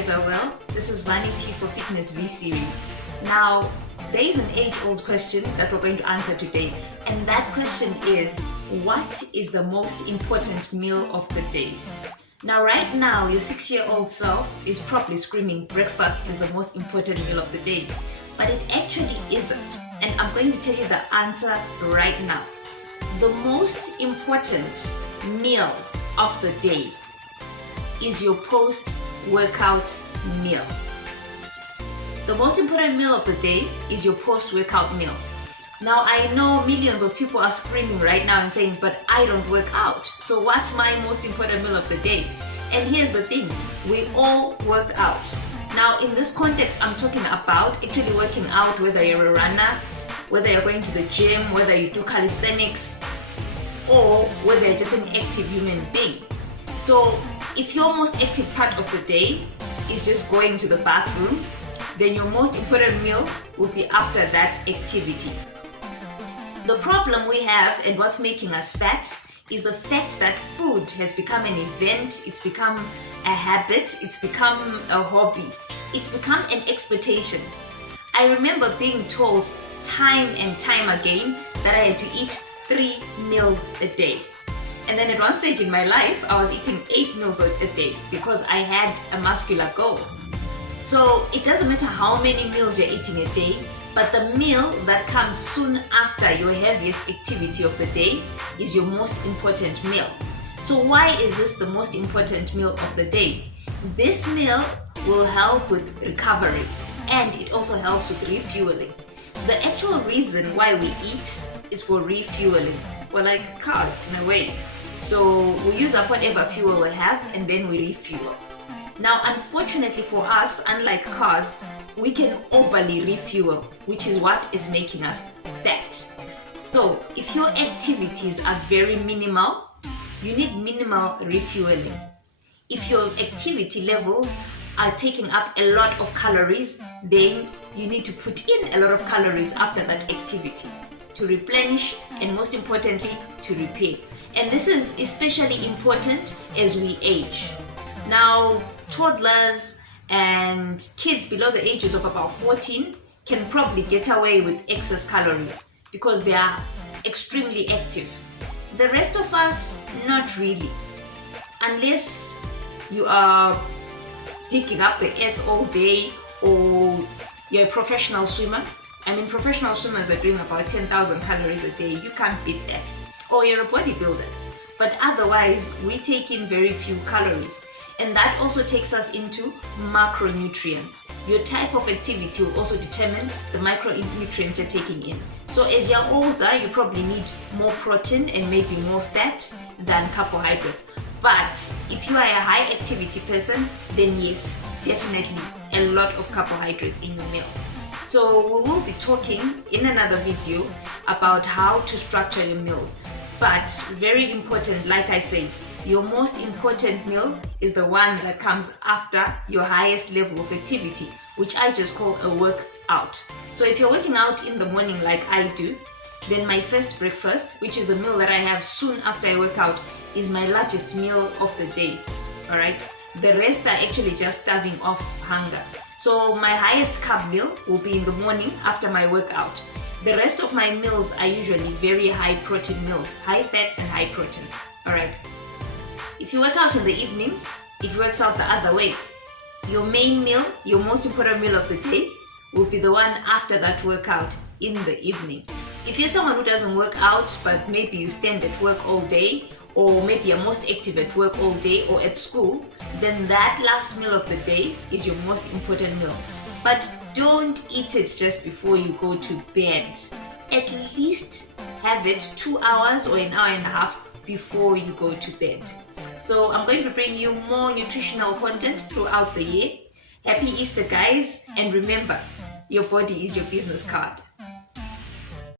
guys are well. This is Vanity for Fitness V-Series. Now, there is an age-old question that we're going to answer today, and that question is, what is the most important meal of the day? Now, right now, your 6-year-old self is probably screaming breakfast is the most important meal of the day, but it actually isn't, and I'm going to tell you the answer right now. The most important meal of the day is your post-workout meal. The most important meal of the day is your post-workout meal. Now, I know millions of people are screaming right now and saying, but I don't work out, so what's my most important meal of the day? And here's the thing, we all work out. Now, in this context, I'm talking about actually working out, whether you're a runner, whether you're going to the gym, whether you do calisthenics, or whether you're just an active human being. So if your most active part of the day is just going to the bathroom, then your most important meal will be after that activity. The problem we have and what's making us fat is the fact that food has become an event, it's become a habit, it's become a hobby, it's become an expectation. I remember being told time and time again that I had to eat 3 meals a day. And then at one stage in my life, I was eating 8 meals a day because I had a muscular goal. So it doesn't matter how many meals you're eating a day, but the meal that comes soon after your heaviest activity of the day is your most important meal. So why is this the most important meal of the day? This meal will help with recovery, and it also helps with refueling. The actual reason why we eat is for refueling. We're like cars in a way. So we use up whatever fuel we have and then we refuel. Now, unfortunately for us, unlike cars, we can overly refuel, which is what is making us fat. So if your activities are very minimal, you need minimal refueling. If your activity levels are taking up a lot of calories, then you need to put in a lot of calories after that activity to replenish and, most importantly, to repair. And this is especially important as we age. Now, toddlers and kids below the ages of about 14 can probably get away with excess calories because they are extremely active. The rest of us, not really. Unless you are digging up the earth all day or you're a professional swimmer. I mean, professional swimmers are doing about 10,000 calories a day. You can't beat that. Or you're a bodybuilder. But otherwise, we take in very few calories. And that also takes us into macronutrients. Your type of activity will also determine the micronutrients you're taking in. So as you're older, you probably need more protein and maybe more fat than carbohydrates. But if you are a high activity person, then yes, definitely a lot of carbohydrates in your meal. So we will be talking in another video about how to structure your meals. But very important, like I said, your most important meal is the one that comes after your highest level of activity, which I just call a workout. So if you're working out in the morning like I do, then my first breakfast, which is the meal that I have soon after I work out, is my largest meal of the day. All right? The rest are actually just starving off hunger. So my highest carb meal will be in the morning after my workout. The rest of my meals are usually very high protein meals, high fat and high protein. All right. If you work out in the evening, it works out the other way. Your main meal, your most important meal of the day, will be the one after that workout in the evening. If you're someone who doesn't work out, but maybe you stand at work all day, or maybe you're most active at work all day or at school, then that last meal of the day is your most important meal. But don't eat it just before you go to bed. At least have it 2 hours or an hour and a half before you go to bed. So I'm going to bring you more nutritional content throughout the year. Happy Easter, guys, and remember, your body is your business card.